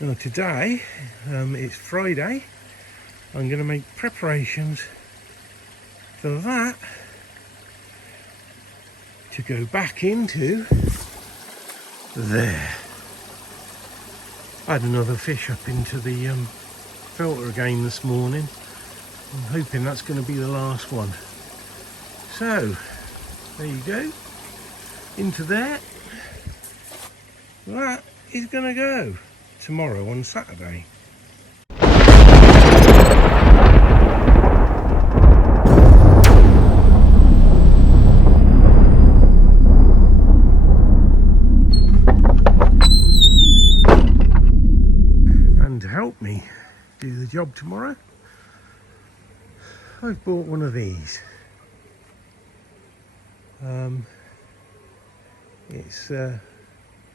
Now today, it's Friday. I'm going to make preparations for that to go back into there. I had another fish up into the filter again this morning. I'm hoping that's going to be the last one. So, there you go. Into there. That is going to go tomorrow on Saturday. And to help me do the job tomorrow, I've bought one of these. It's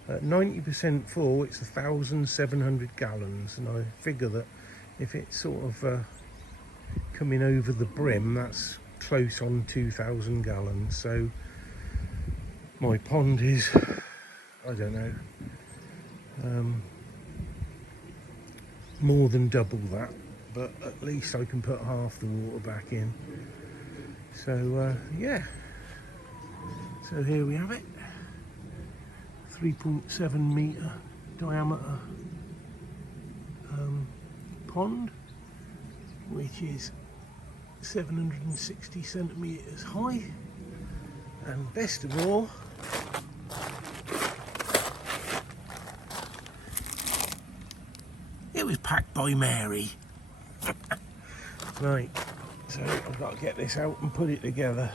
at 90% full, it's 1,700 gallons, and I figure that if it's sort of coming over the brim, that's close on 2,000 gallons. So my pond is, I don't know, more than double that, but at least I can put half the water back in. So yeah, so here we have it. 3.7 metre diameter pond, which is 760 centimetres high, and best of all, it was packed by Mary. Right, so I've got to get this out and put it together.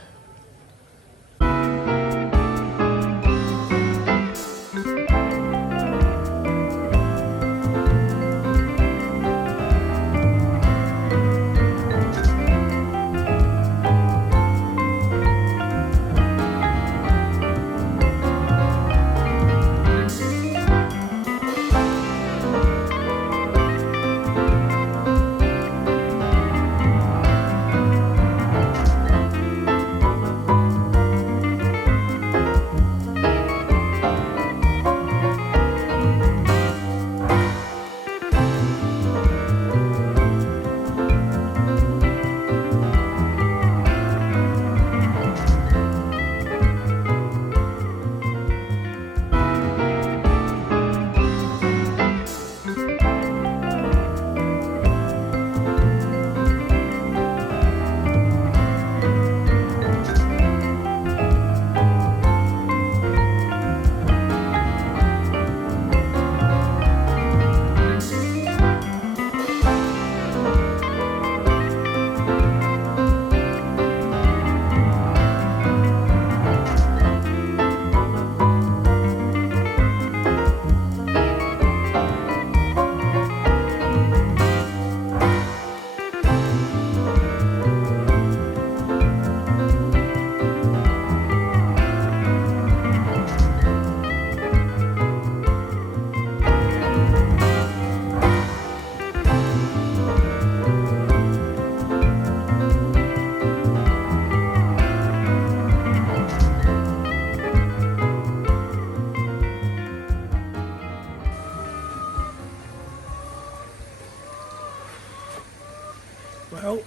Well,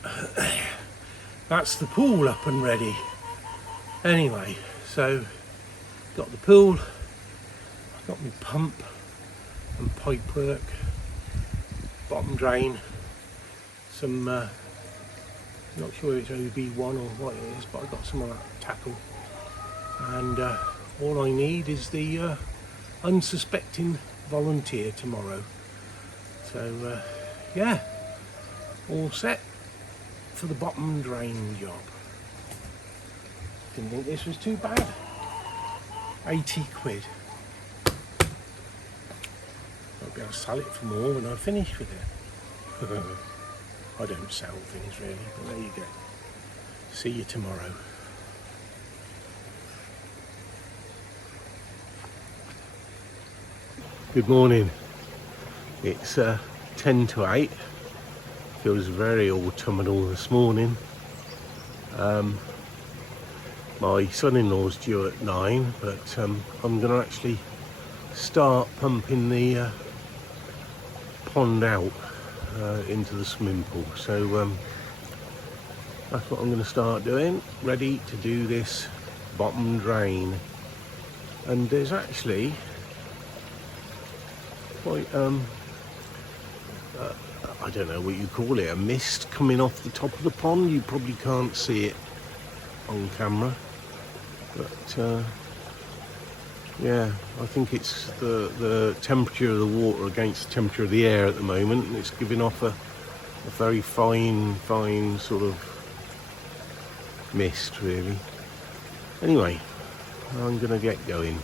that's the pool up and ready. Anyway, so got the pool, got my pump and pipe work, bottom drain, some, not sure it's OB1 or what it is, but I got some of that tackle. And all I need is the unsuspecting volunteer tomorrow. So yeah, all set for the bottom drain job. Didn't think this was too bad. 80 quid. I'll be able to sell it for more when I finish with it. I don't sell things really, but there you go. See you tomorrow. Good morning. It's 10 to 8. Feels very autumnal this morning. My son-in-law's due at 9, but I'm going to actually start pumping the pond out into the swimming pool. So that's what I'm going to start doing, ready to do this bottom drain. And there's actually quite I don't know what you call it, a mist coming off the top of the pond. You probably can't see it on camera, but yeah, I think it's the temperature of the water against the temperature of the air at the moment, and it's giving off a very fine sort of mist, really. Anyway, I'm gonna get going.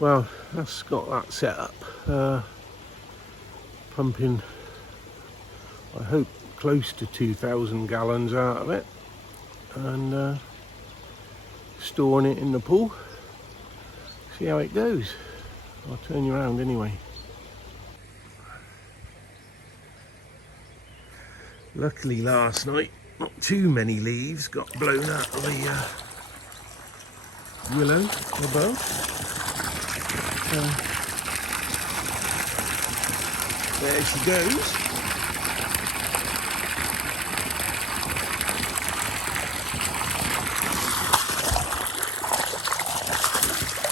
Well, that's got that set up, pumping, I hope, close to 2,000 gallons out of it, and storing it in the pool. See how it goes. I'll turn you around anyway. Luckily last night, not too many leaves got blown out of the willow above. There she goes.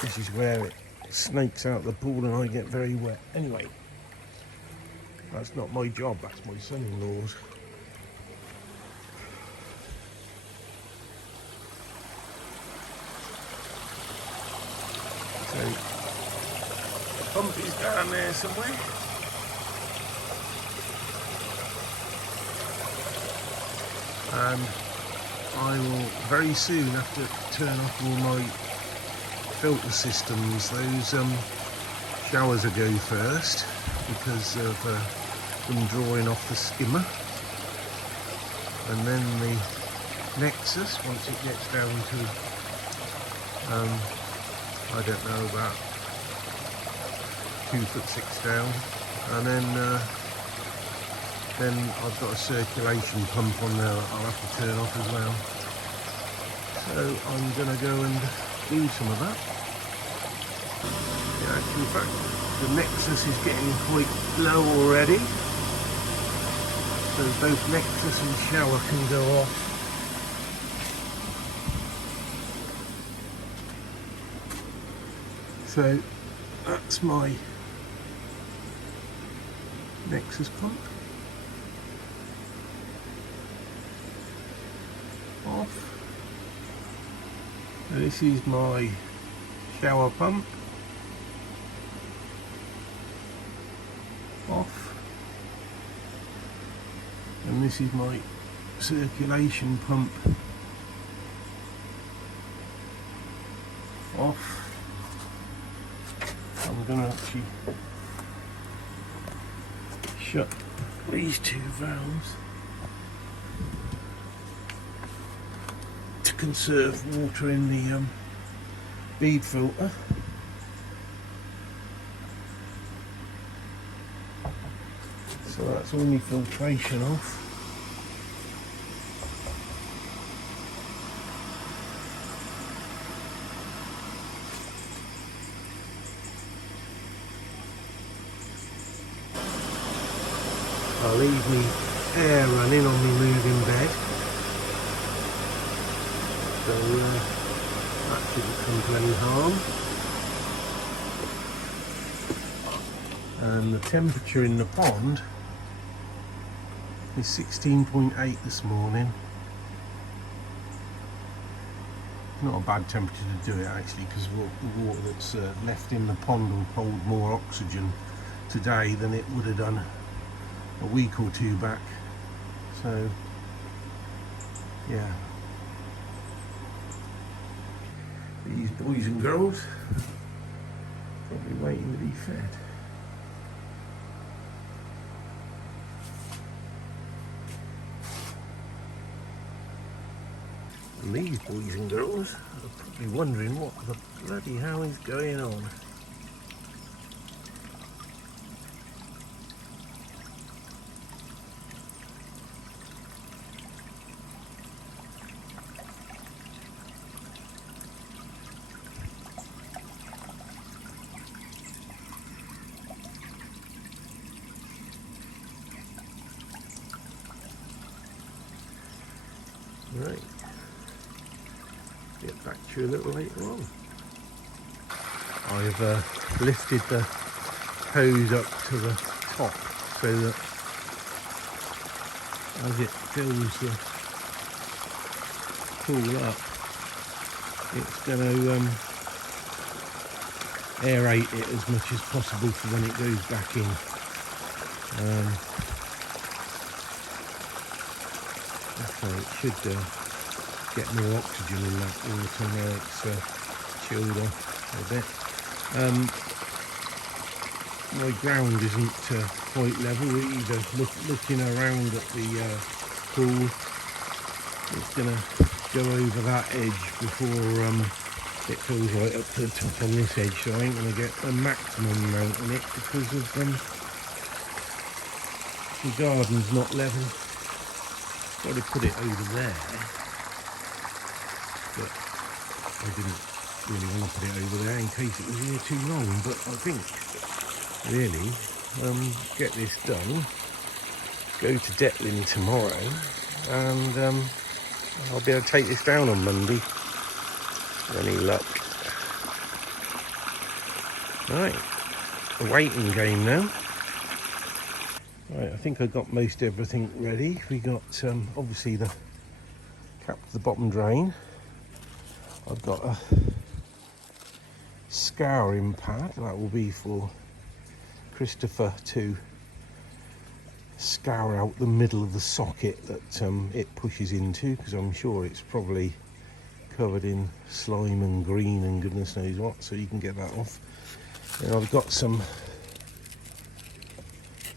This is where it snakes out the pool and I get very wet. Anyway, that's not my job, that's my son-in-law's. So the pump is down there somewhere. And I will very soon have to turn off all my filter systems. Those showers will go first because of them drawing off the skimmer, and then the Nexus, once it gets down to I don't know, about 2'6" down, and then I've got a circulation pump on there that I'll have to turn off as well. So I'm going to go and do some of that. In actual fact, the Nexus is getting quite low already, so both Nexus and shower can go off. So that's my Nexus pump off. So this is my shower pump off, and this is my circulation pump off. I'm going to actually shut these two valves to conserve water in the bead filter. So that's all my filtration off. I'll leave me air running on my moving bed, so that shouldn't come to any harm. And the temperature in the pond is 16.8 this morning. Not a bad temperature to do it actually, because the water that's left in the pond will hold more oxygen today than it would have done a week or two back. So yeah, these boys and girls probably waiting to be fed. And these boys and girls are probably wondering what the bloody hell is going on. Right, get back to you a little later on. I've lifted the hose up to the top so that as it fills the pool up, it's going to aerate it as much as possible for when it goes back in. So it should get more oxygen in that water now it's chilled off a bit. My ground isn't quite level either. Looking around at the pool, it's going to go over that edge before it fills right up to the top on this edge, so I ain't going to get a maximum amount in it because of the garden's not level. Got to put it over there, but I didn't really want to put it over there in case it was here too long. But I think really get this done, go to Detling tomorrow, and I'll be able to take this down on Monday. Any luck. Right, a waiting game now. Right, I think I got most everything ready. We got obviously the cap to the bottom drain. I've got a scouring pad. That will be for Christopher to scour out the middle of the socket that it pushes into, because I'm sure it's probably covered in slime and green and goodness knows what, so you can get that off. And I've got some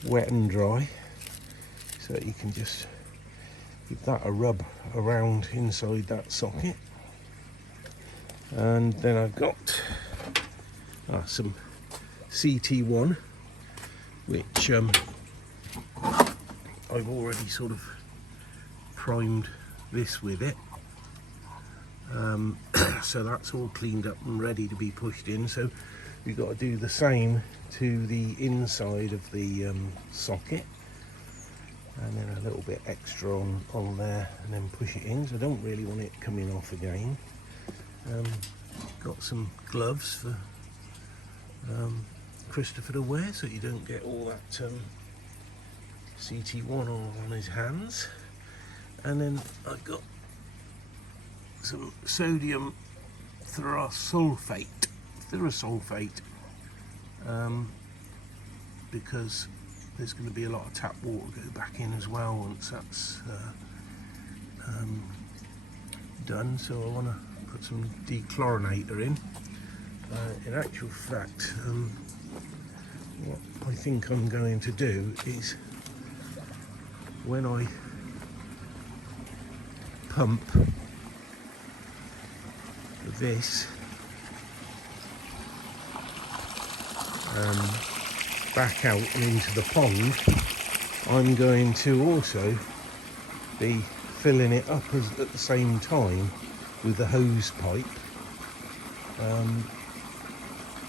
wet and dry, so you can just give that a rub around inside that socket. And then I've got some CT1, which I've already sort of primed this with it. So that's all cleaned up and ready to be pushed in. So we've got to do the same to the inside of the socket, and then a little bit extra on there, and then push it in. So I don't really want it coming off again. Got some gloves for Christopher to wear, so you don't get all that CT1 all on his hands. And then I've got some sodium thiosulfate, because there's going to be a lot of tap water go back in as well once that's done. So I want to put some dechlorinator in. In actual fact, what I think I'm going to do is, when I pump this back out and into the pond, I'm going to also be filling it up at the same time with the hose pipe,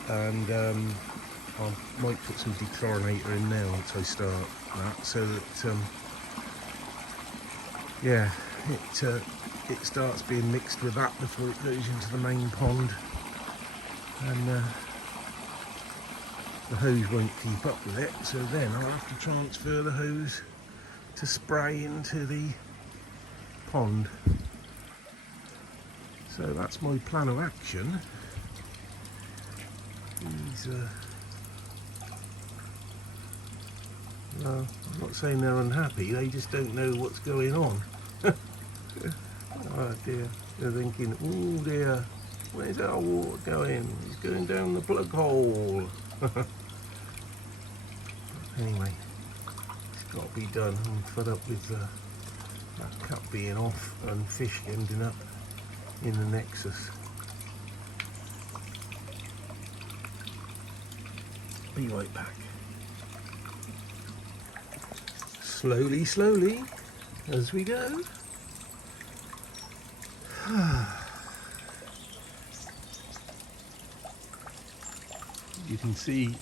and I might put some dechlorinator in there once I start that, so that yeah, it starts being mixed with that before it goes into the main pond, and the hose won't keep up with it, so then I'll have to transfer the hose to spray into the pond. So that's my plan of action. Well, I'm not saying they're unhappy, they just don't know what's going on. Oh dear, they're thinking, oh dear, where's our water going? It's going down the plug hole. Anyway, it's got to be done. I'm fed up with that cup being off and fish ending up in the nexus. Be right back. Slowly, slowly, as we go. You can see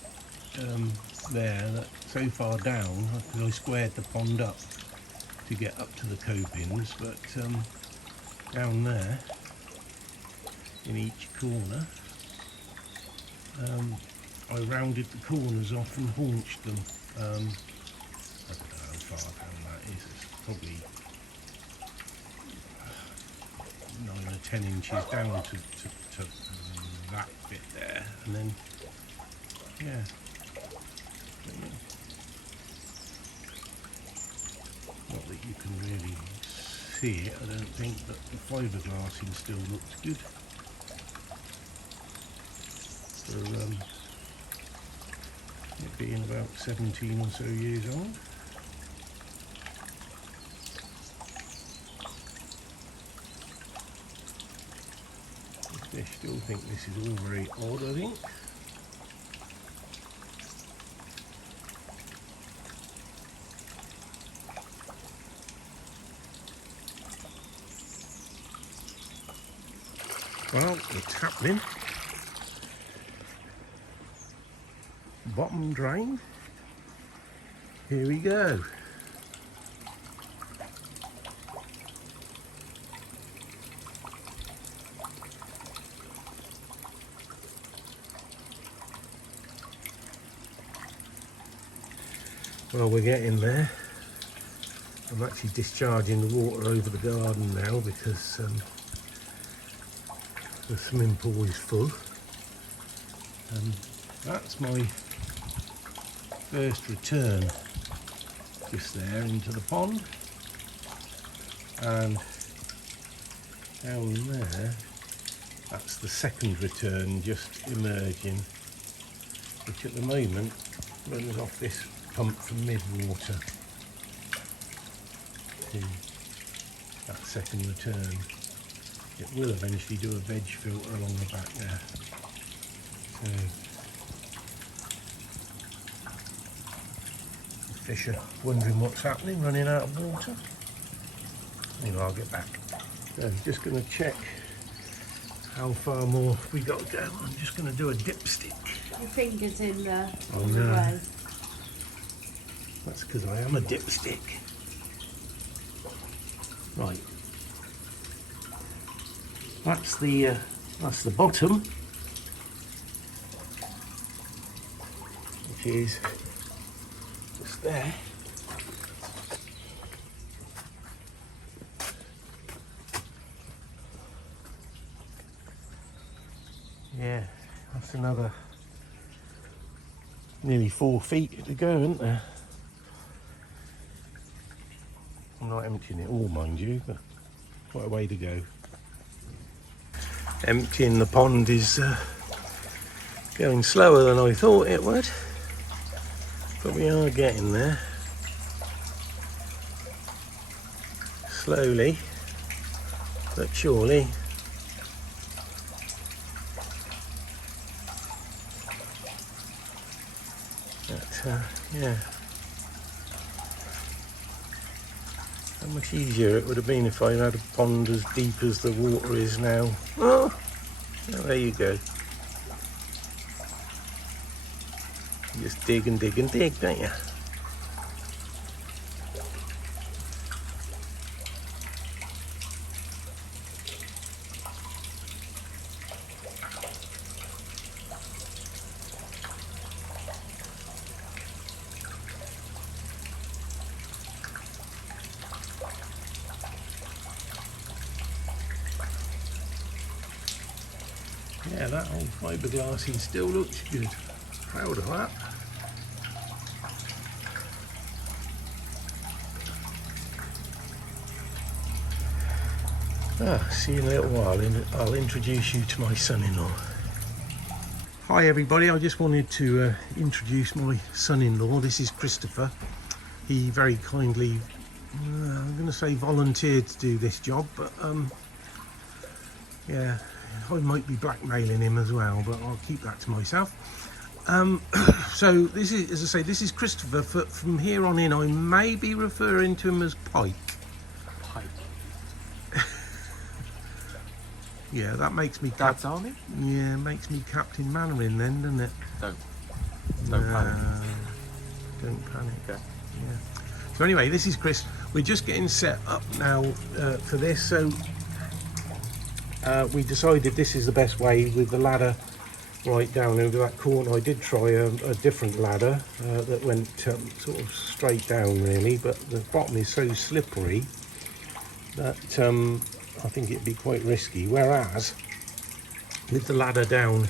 there that so far down, because I squared the pond up to get up to the copings, but down there in each corner, I rounded the corners off and haunched them. I don't know how far down that is, it's probably 9 or 10 inches down to that bit there, and then yeah. Not that you can really see it, I don't think, but the fiberglassing still looks good. For it being about 17 or so years old. The fish still think this is all very odd, I think. Well, it's happening. Bottom drain. Here we go. Well, we're getting there. I'm actually discharging the water over the garden now because the swimming pool is full. And that's my first return just there into the pond, and down there that's the second return just emerging, which at the moment runs off this pump from mid-water to that second return. It will eventually do a veg filter along the back there. So the fish are wondering what's happening, running out of water. Anyway, I'll get back. So I'm just going to check how far more we got to go. I'm just going to do a dipstick. Your fingers in the way. That's because I am a dipstick. Right. That's the bottom, which is just there. Yeah, that's another nearly 4 feet to go, isn't there? I'm not emptying it all, mind you, but quite a way to go. Emptying the pond is going slower than I thought it would, but we are getting there. Slowly, but surely. Yeah. How much easier it would have been if I had a pond as deep as the water is now. Oh, there you go. You just dig and dig and dig, don't you? Yeah, that old fiberglassing still looks good. Proud of that. See you in a little while. I'll introduce you to my son-in-law. Hi everybody, I just wanted to introduce my son-in-law. This is Christopher. He very kindly, I'm going to say volunteered to do this job, but yeah, I might be blackmailing him as well, but I'll keep that to myself. So this is, as I say, this is Christopher. From here on in, I may be referring to him as Pike. Pike. Yeah, that makes me Dad's Army? Yeah, makes me Captain Mannering then, doesn't it? Don't panic. Don't panic. Okay. Yeah. So anyway, this is Chris. We're just getting set up now for this. So we decided this is the best way with the ladder right down over that corner. I did try a different ladder that went sort of straight down really, but the bottom is so slippery that I think it'd be quite risky. Whereas with the ladder down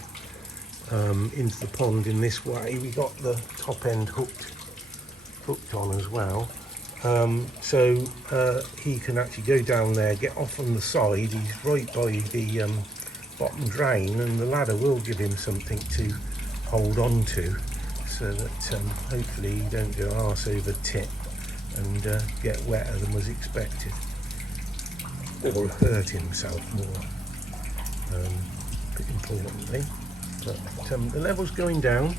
into the pond in this way, we got the top end hooked on as well. So he can actually go down there, get off on the side. He's right by the bottom drain, and the ladder will give him something to hold on to, so that hopefully he don't go arse over tit and get wetter than was expected, or hurt himself more, importantly. But the level's going down.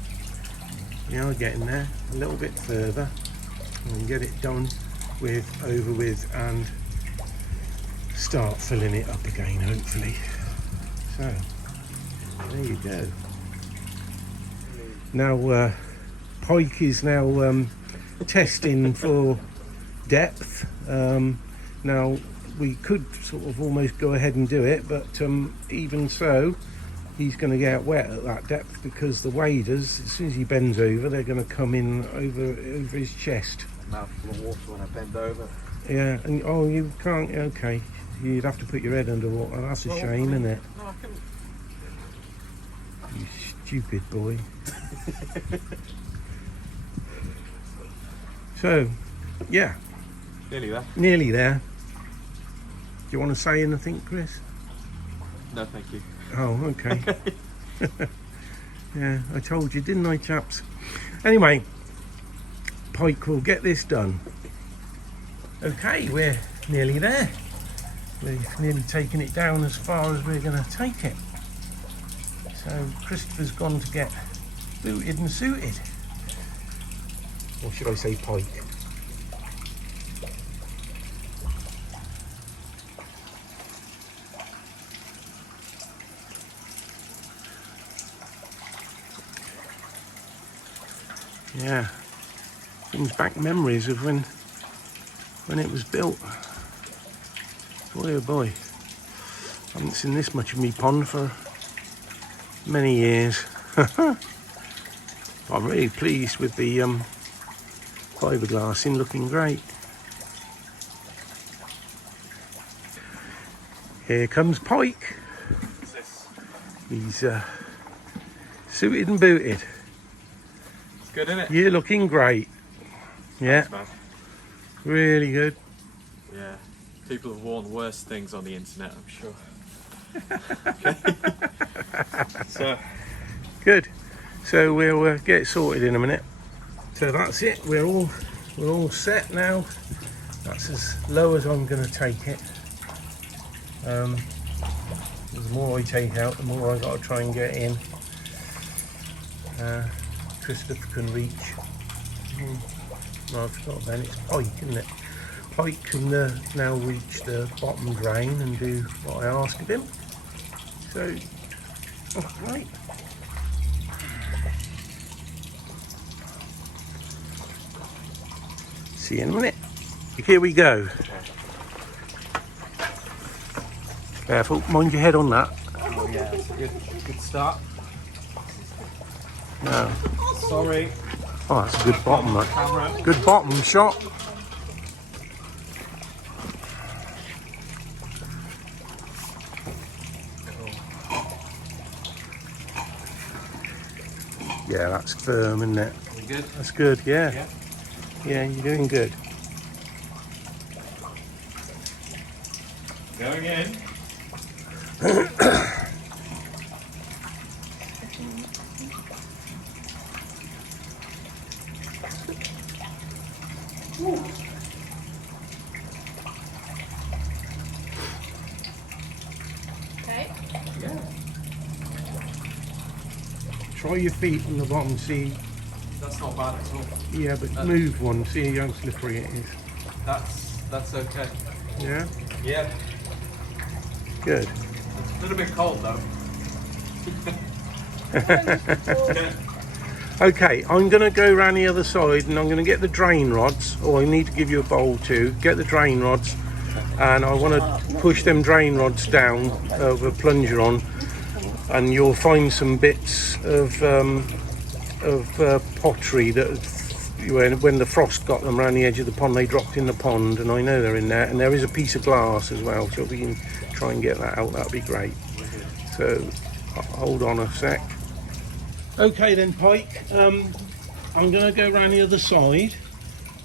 We are getting there a little bit further, and get it done with, over with, and start filling it up again, hopefully. So there you go. Now Pike is now testing for depth. Now we could sort of almost go ahead and do it, but even so, he's going to get wet at that depth, because the waders, as soon as he bends over, they're going to come in over his chest. Mouthful of water when I bend over. Yeah, and oh, you can't. Okay, you'd have to put your head under water. That's a shame, isn't it? No, I can. You Stupid boy. So, yeah, Nearly there. nearly there. Do you want to say anything, Chris? No, thank you. Oh, okay. Yeah, I told you, didn't I, chaps? Anyway, Pike will get this done. Okay, we're nearly there. We've nearly taken it down as far as we're going to take it. So Christopher's gone to get booted and suited. Or should I say Pike? Yeah, brings back memories of when it was built. Boy oh boy, I haven't seen this much of me pond for many years. I'm really pleased with the fiberglassing, looking great. Here comes Pike. What's this? He's suited and booted. It's good, isn't it? You're looking great. Yeah, Thanks, man. really good. Yeah. People have worn worse things on the internet, I'm sure. So, Good. So we'll get sorted in a minute. So that's it. We're all set now. That's as low as I'm going to take it. The more I take out, the more I got to try and get in. Christopher can reach. No, I forgot then. It's Pike, isn't it? Pike can now reach the bottom drain and do what I asked of him. So, right. See you in a minute. Here we go. Careful, mind your head on that. oh yeah, it's a good start. No. Sorry. Oh, that's a good bottom, that. Camera. Good bottom shot. Yeah, that's firm, isn't it? You good? That's good, yeah. Yeah. Yeah, you're doing good. Going in. Okay. Yeah. Try your feet on the bottom, see. That's not bad at all. Yeah, but move one, see how slippery it is. That's okay. Yeah? Yeah. Good. It's a little bit cold though. Okay, I'm going to go around the other side and I'm going to get the drain rods, or I need to give you a bowl too. Get the drain rods, and I want to push them drain rods down with a plunger on, and you'll find some bits of pottery that when the frost got them around the edge of the pond, they dropped in the pond, and I know they're in there. And there is a piece of glass as well, so if we can try and get that out, that'd be great. So hold on a sec. Okay then, Pike, I'm going to go around the other side,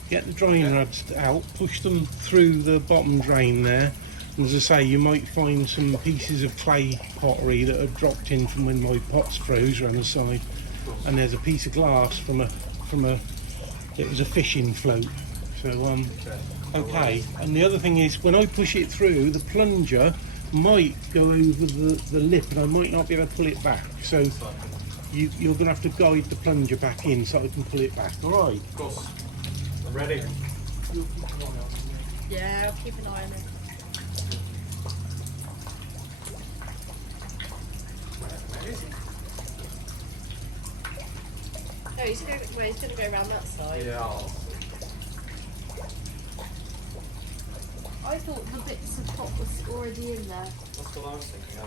get the drain rods out, push them through the bottom drain there, and as I say, you might find some pieces of clay pottery that have dropped in from when my pots froze around the side, and there's a piece of glass from it was a fishing float. So okay, and the other thing is, when I push it through, the plunger might go over the lip and I might not be able to pull it back, so you're going to have to guide the plunger back in so I can pull it back. All right. Of course. I'm ready. Yeah, I'll keep an eye on it. No, he's going to go around that side. Yeah. I'll I thought the bits of pot was already in there. That's what I was thinking.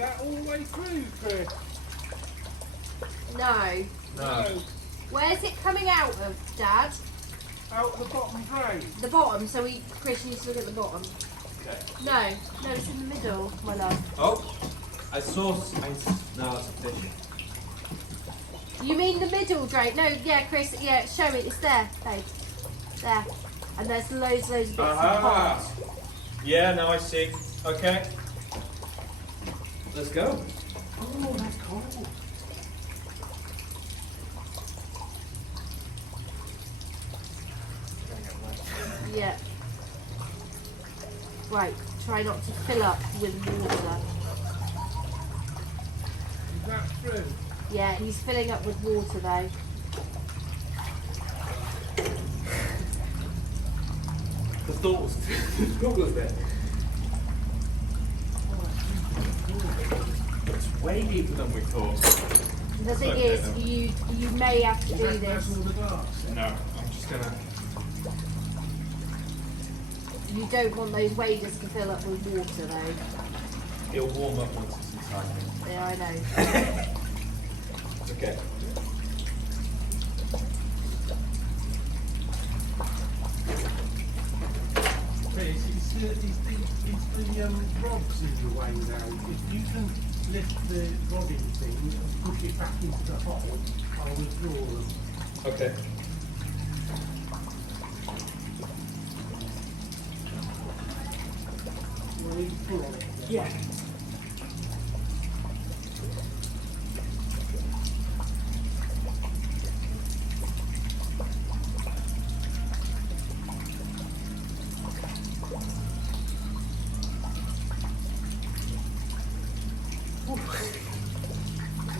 that all the way through, Chris? No. No. Where's it coming out of, Dad? Out the bottom drain. The bottom, so Chris needs to look at the bottom. Okay. No, it's in the middle, my love. Oh, I saw. No, it's a fish. You mean the middle drain? No, yeah, Chris, yeah, show it. It's there, babe. There. And there's loads of bits of pond. Yeah, now I see. Okay. Let's go. Oh, that's cold. Yeah. Right, try not to fill up with water. Is that true? Yeah, he's filling up with water though. The thought was goggles there. It's way deeper than we thought. The thing Okay, is, then. you may have to do That's this. all the glass. No, I'm just gonna. You don't want those waders to fill up with water though. It'll warm up once it's inside. Yeah, I know. Okay. Chris, it's the rods in your way now. If you can lift the rodding thing and push it back into the hole, I'll withdraw them. Okay. Will you pull on it? Yeah.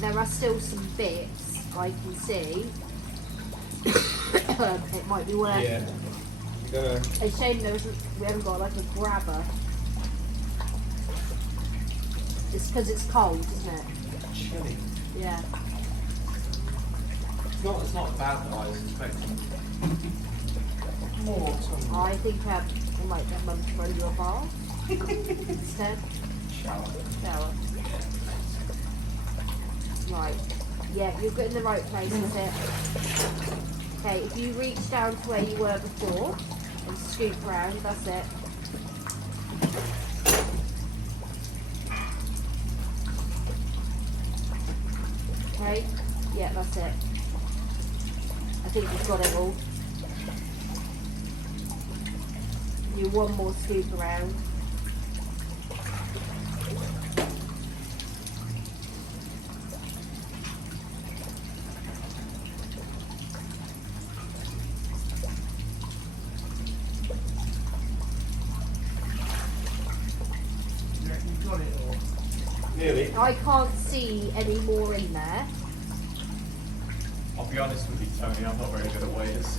There are still some bits I can see. It might be worth. Yeah. I'm gonna. It's a shame we haven't got like a grabber. It's because it's cold, isn't it? Chilly. Yeah. It's not bad though. I was expecting more. I think we might get Mum to run you a bath instead. Shower. Shower. Right. Yeah, you're in the right place, is it? Okay, if you reach down to where you were before and scoop round, that's it. Okay, yeah, that's it. I think you've got it all. Do one more scoop around. You reckon you've got it all? Nearly. I can't see any more in there. I'll be honest with you, Tony. I'm not very good at waders.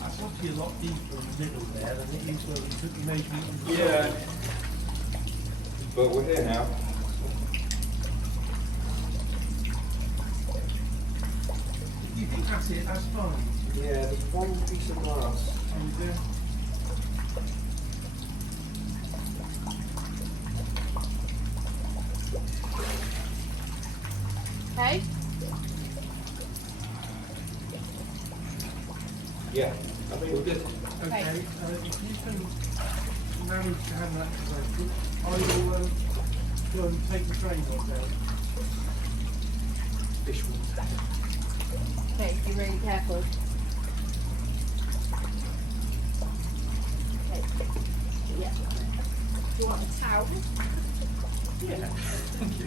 That's actually a lot deeper in the middle there than it is where we took the measurement. Yeah. But we're here now. If you think that's it, that's fine. Yeah, there's one piece of glass. And Okay? Yeah, I think we're good. okay, if you can manage to have that connected, I will go and take the train rod down. Fish water. Okay, be really careful. Okay. Yeah. Do you want a towel? Yeah, thank you.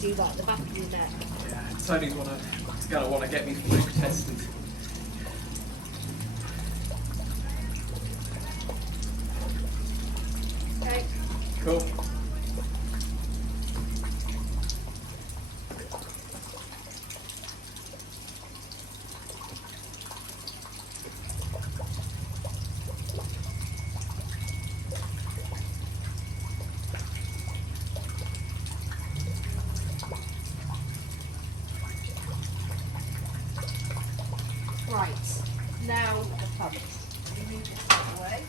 Do that at the back of your neck. Yeah, Tony's gonna wanna get me fluke tested. Okay. Cool. Now the pump. You move this out of the way.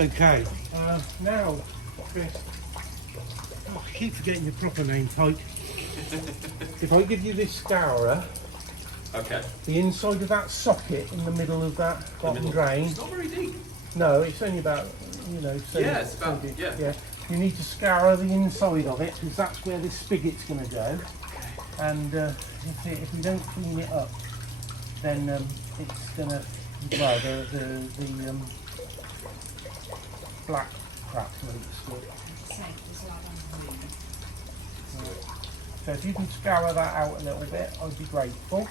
Okay, now, Chris, I keep forgetting your proper name, Tyke. If I give you this scourer, Okay. the inside of that socket in the middle of that bottom drain, It's not very deep. no, it's only about, so Yeah, it's about, big. yeah. You need to scour the inside of it because that's where this spigot's going to go. And if we don't clean it up, then it's going to, well, the black crap's going to stick. So if you can scour that out a little bit, I'd be grateful.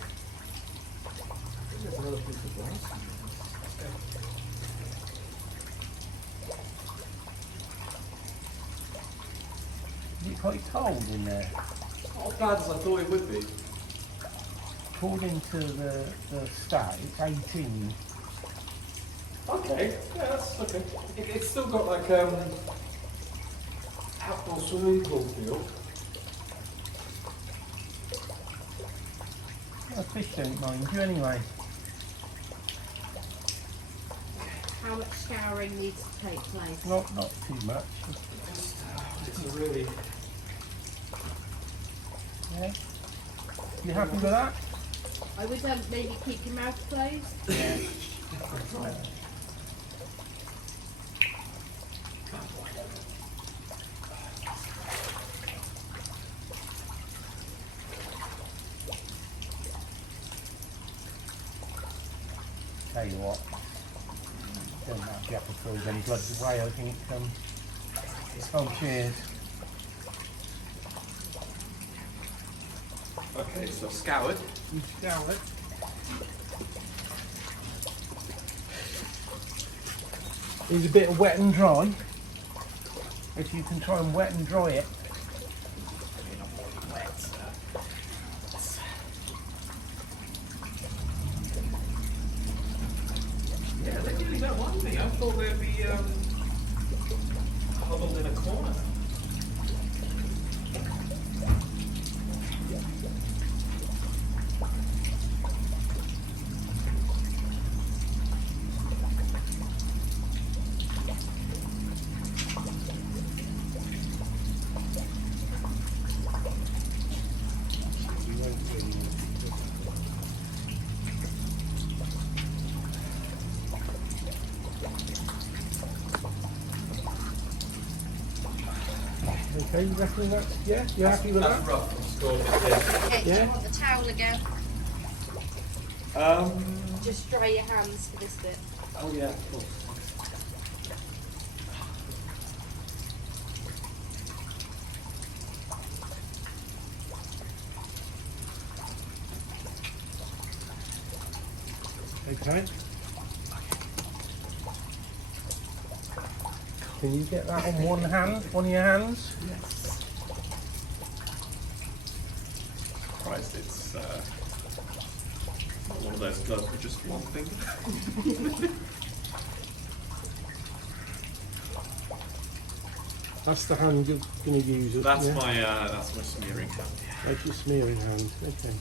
Is it quite cold in there? Not as bad as I thought it would be. According to the stat, it's 18. Okay, yeah, that's okay. It's still got like outdoor swimming pool feel. The fish don't mind you anyway. How much scouring needs to take place? Not too much. It's a really... Yeah. You happy with that? I would maybe keep your mouth closed. Yeah. Tell you what, don't have to throw any blood away. I think cheers. Okay, so scoured. You scour it. There's a bit of wet and dry. If you can try and wet and dry it. Yeah, they really don't want me. I thought they'd be huddled in a corner. Okay, you reckon that's, yeah? You happy with That's that? rough. I'm scored it Okay, do Yeah. you want the towel again? there. Just dry your hands for this bit. Oh yeah, of course. Okay. Can you get that on one hand, one of your hands? Yes. Surprised it's not one of those gloves with just one finger. That's the hand you're going to use. That's yeah? that's my smearing hand. That's your smearing hand. Okay.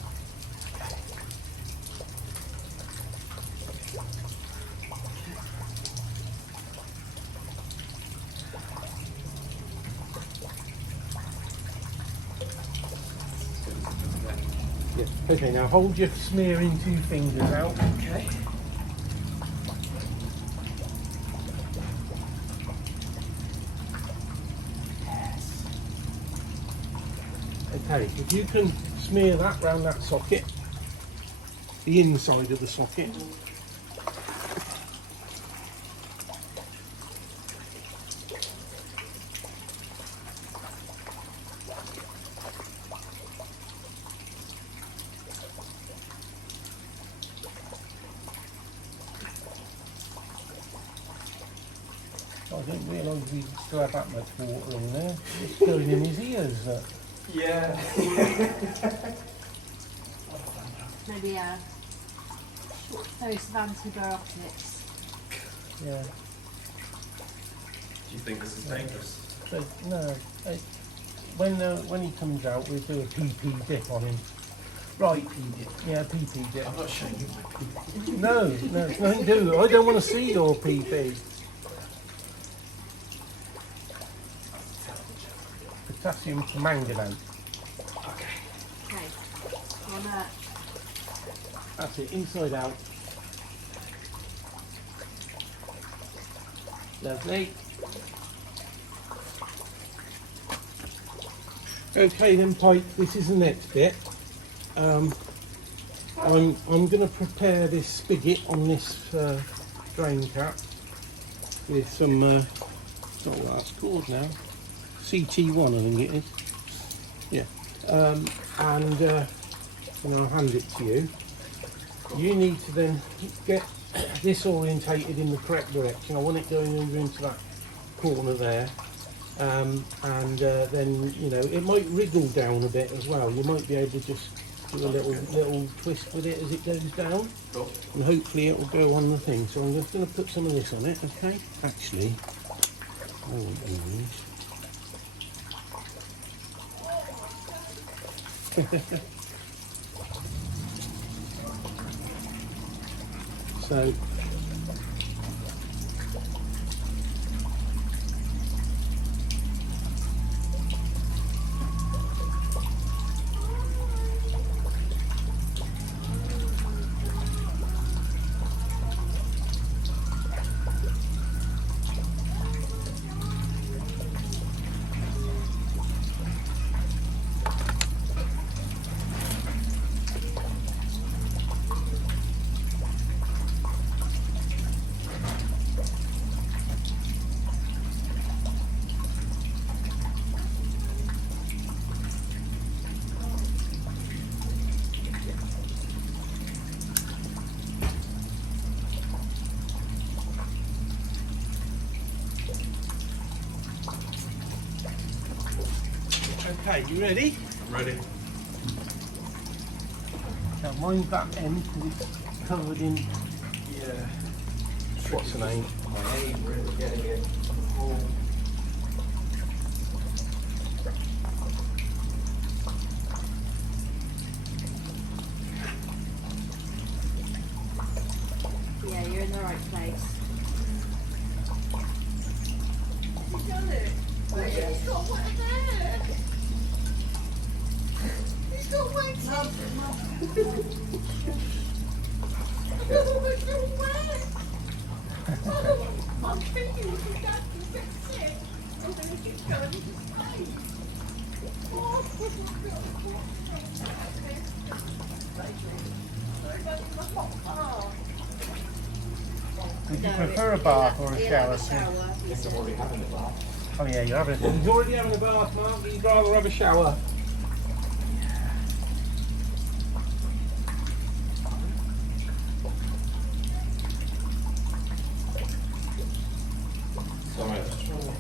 Yeah. Okay, now hold your smearing 2 fingers out. Okay. Okay, if you can smear that round that socket, the inside of the socket. I didn't realise we still had that much water in there. It's going in his ears. Yeah. Maybe a short dose of antibiotics. Yeah. Do you think this is dangerous? But no, when he comes out, we'll do a PP dip on him. Right. Yeah, PP dip. I'm not showing you my PP. No, it's nothing to do. I don't want to see your PP. Potassium permanganate. Okay. Okay. On that. That's it, inside out. Lovely. Okay then, Pike, this is the next bit. I'm going to prepare this spigot on this drain cap with some, it's not what that's called now, CT1 I think it is. Yeah. And I'll hand it to you. You need to then get this orientated in the correct direction. I want it going over into that corner there. And then, you know, it might wriggle down a bit as well. You might be able to just do a little twist with it as it goes down. Cool. And hopefully it will go on the thing. So I'm just going to put some of this on it, okay? Actually, I want these. So okay, you ready? I'm ready. Now mind that end because it's covered in, Yeah. what's the name? I ain't really getting it. Oh. Yeah, you're in the right place. You've done it. Wait, he's got wet hair. He's got wet teeth. Oh, it's so wet. Oh, I'm thinking if we got to get sick, and then it gets going into space. Oh, Would you No, prefer a it's- bath or a he'll shower? have a shower, he Guess I'm said. already having it now. Oh yeah, you're having it. He's already having a bath, Mark. You'd rather have a shower. Sorry, let's try it.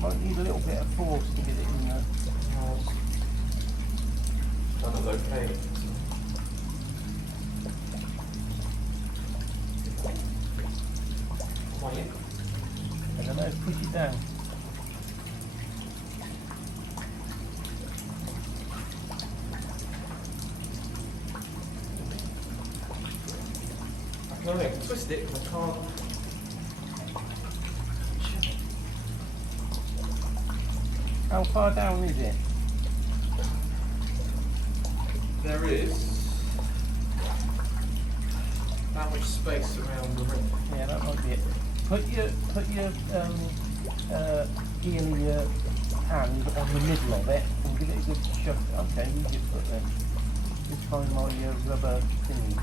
Might need a little bit of force to get it in there. That was okay. Come on in. I don't know, push it down. No, I can twist it, but I can't. How far down is it? There is that much space around the rim. Yeah, that might be it. Put your heel hand on the middle of it and give it a good shove. Okay, use your foot then. Just find my rubber thingy.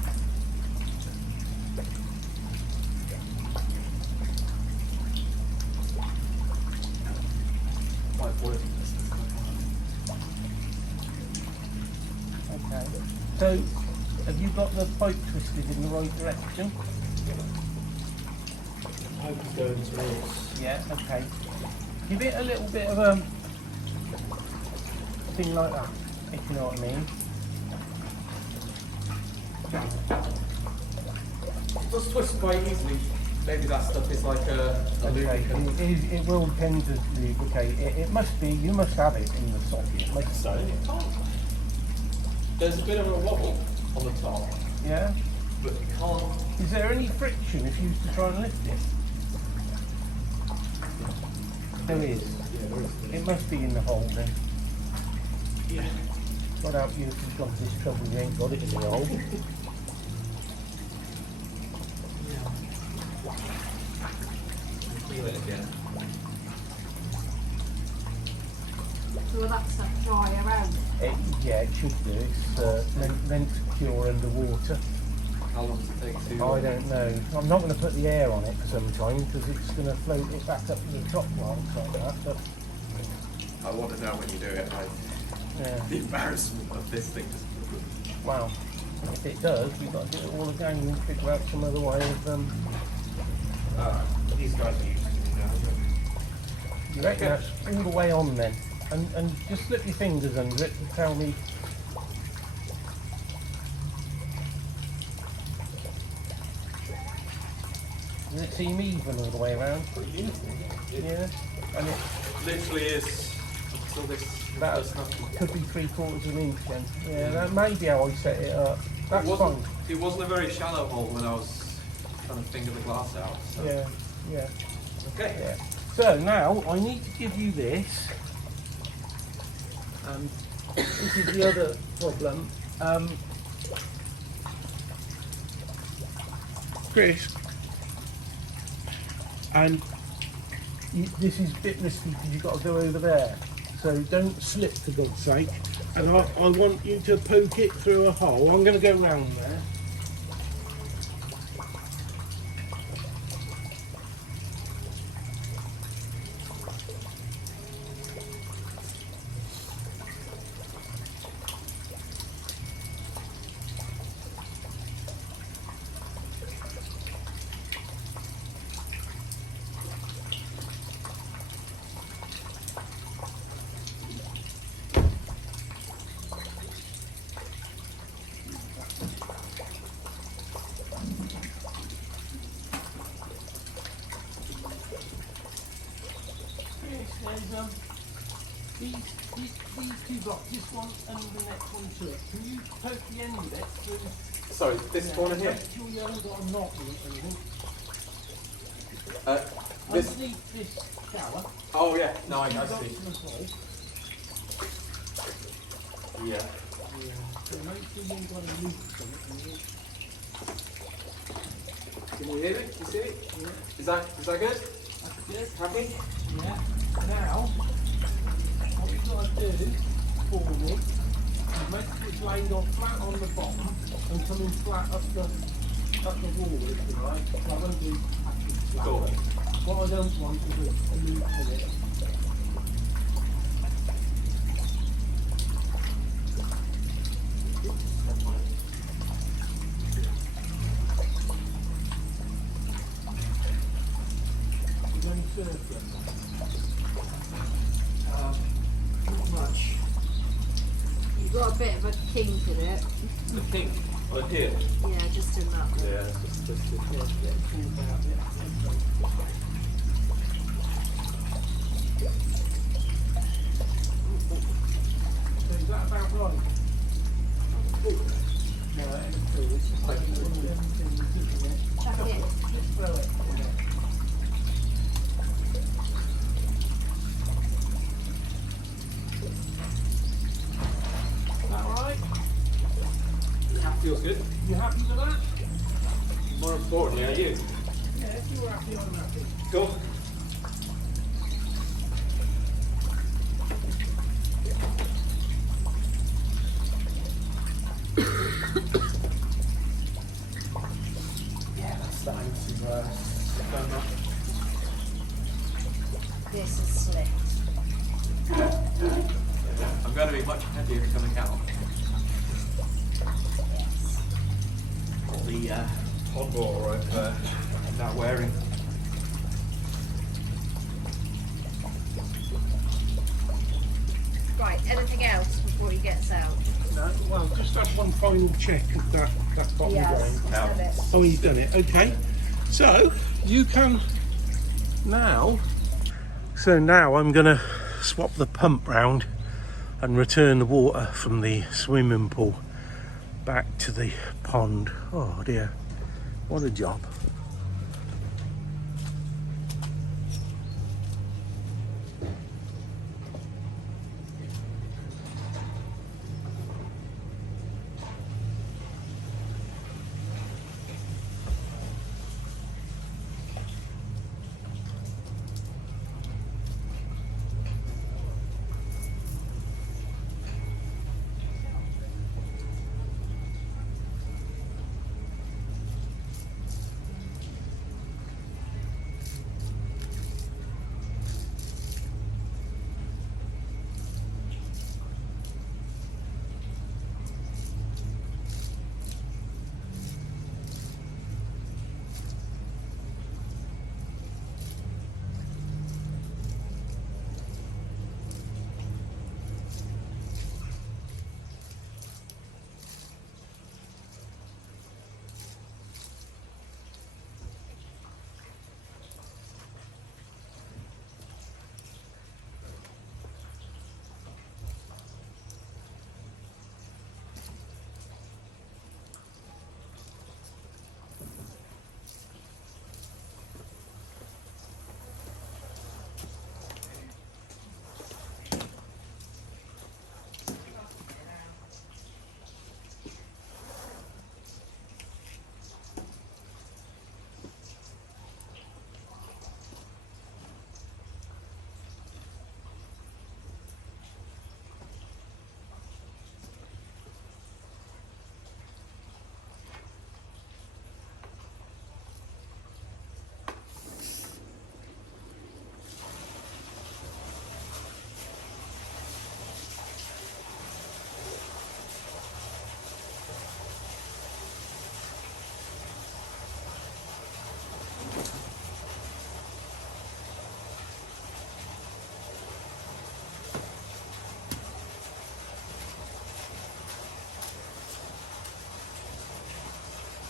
Quite working. Okay. So, have you got the pipe twisted in the right direction? hope he's going towards. Yeah, okay. Give it a little bit of a thing like that, if you know what I mean. It does twist quite easily. Maybe that stuff is like a Okay, lubricant. it will tend to lubricate. It must be, you must have it in the socket. Like, So it can't. There's a bit of a wobble on the top, yeah? but you can't. Is there any friction if you used to try and lift it? There is. Yeah, there is. It must be in the hole then. Yeah. God help you if you've got this trouble, you ain't got it in the hole. Feel it again. So will that stuff dry around it? Yeah, it should do. It's meant to cure underwater. How long does it take to? I don't know. I'm not going to put the air on it for some time because it's going to float it back up to the top while it's like that. But I want to know when you do it. Like yeah, the embarrassment of this thing just. wow. If it does, we've got to do it all again and figure out some other way of. These guys are used to it now. You reckon that's all the way on then? And just slip your fingers under it to tell me. Does it seem even all the way around? Pretty uniform. Yeah. And it Literally is until this. that does nothing. could be 3/4 of an inch then. Yeah, that may be how I set it up. That's fine. It wasn't a very shallow hole when I was trying to finger the glass out. So. Yeah, yeah, Okay. yeah. So now I need to give you this. This is the other problem. Chris, and this is a bit risky because you've got to go over there. So don't slip for God's sake. And I want you to poke it through a hole. I'm going to go round there. These two blocks, this one and the next one to it. Can you poke the end of it through? Sorry, this corner here. Make sure you haven't got a knot in it or anything. This. Underneath this shower. Oh yeah. No, I two see. dots on the side. Yeah. So make sure you ain't got a loop on it. Can you hear it? You see it? Yeah, Is that good? that's good. Happy? Yeah. Now, what you've got to do forward is make this laid on flat on the bottom and coming flat up the wall, if you like. So I won't do actually flat. Cool. But what I don't want is a loop in it. Not much. You've got a bit of a kink in it. The pink on here. Yeah, just in that bit. Yeah, it's just twisted. So is that about right? No, it ain't true. It's just like one of them things, isn't it? Chuck it. Just throw it in there. Is that right? That feels good. You happy with that? More importantly, are you? Yeah, if you're happy, I'm happy. Cool. Yeah, that's starting to firm up. This is slipped. I'm going to be much heavier coming out. Yes. The hot water right there. Not wearing. Right, anything else before he gets out? No, well, just have one final check of that bottom Yes, drain. done it. Oh, you've done it, okay. So, you can now... So now I'm going to swap the pump round and return the water from the swimming pool back to the pond. Oh dear, what a job.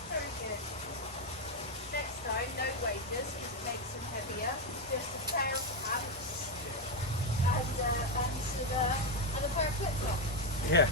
Very good. Next time, no waders, because it makes them heavier. Just a pair of pants and a pair of flip-flops. Yeah.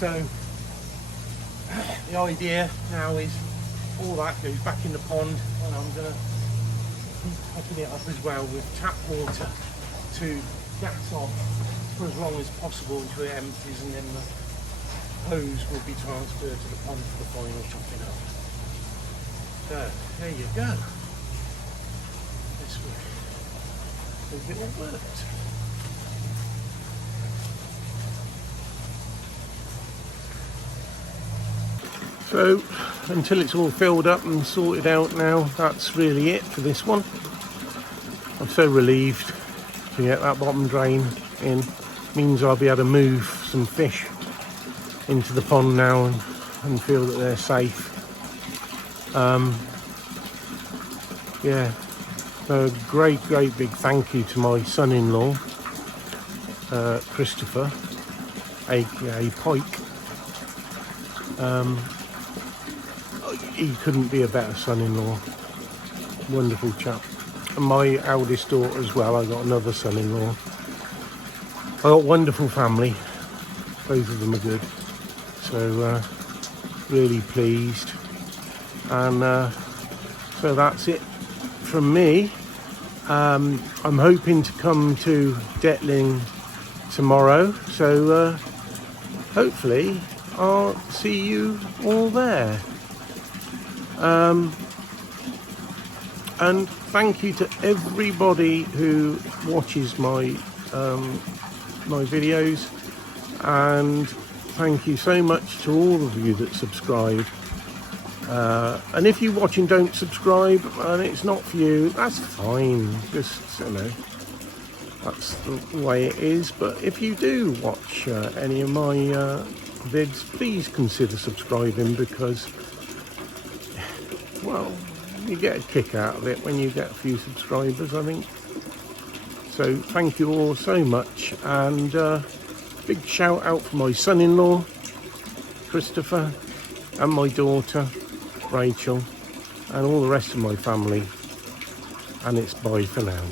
So the idea now is all that goes back in the pond, and I'm going to keep topping it up as well with tap water to gas off for as long as possible until it empties, and then the hose will be transferred to the pond for the final topping up. So there you go. This way. Hope it all worked. So until it's all filled up and sorted out now, that's really it for this one. I'm so relieved to get that bottom drain in. Means I'll be able to move some fish into the pond now and feel that they're safe. Yeah, so a great big thank you to my son-in-law, Christopher, aka Pike. He couldn't be a better son-in-law. Wonderful chap. And my eldest daughter as well. I got another son-in-law. I got a wonderful family. Both of them are good. So really pleased. And so that's it from me. I'm hoping to come to Detling tomorrow, so hopefully I'll see you all there. And thank you to everybody who watches my my videos, and thank you so much to all of you that subscribe. And if you watch and don't subscribe and it's not for you, that's fine. Just, you know, that's the way it is. But if you do watch any of my vids, please consider subscribing, because, well, you get a kick out of it when you get a few subscribers, I think. So thank you all so much, and big shout out for my son-in-law Christopher, and my daughter Rachel, and all the rest of my family. And it's bye for now.